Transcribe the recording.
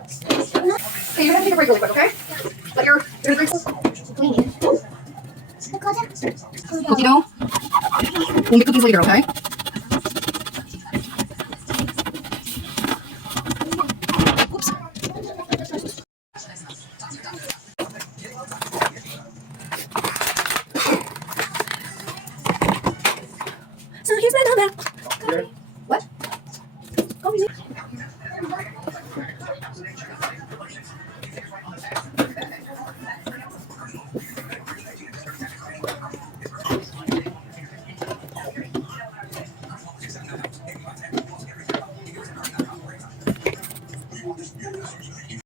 Okay, you're gonna take a break really quick, okay? Let your drink. Cookie dough. We'll make cookies later, okay? Oops. So here's my number. What? Oh,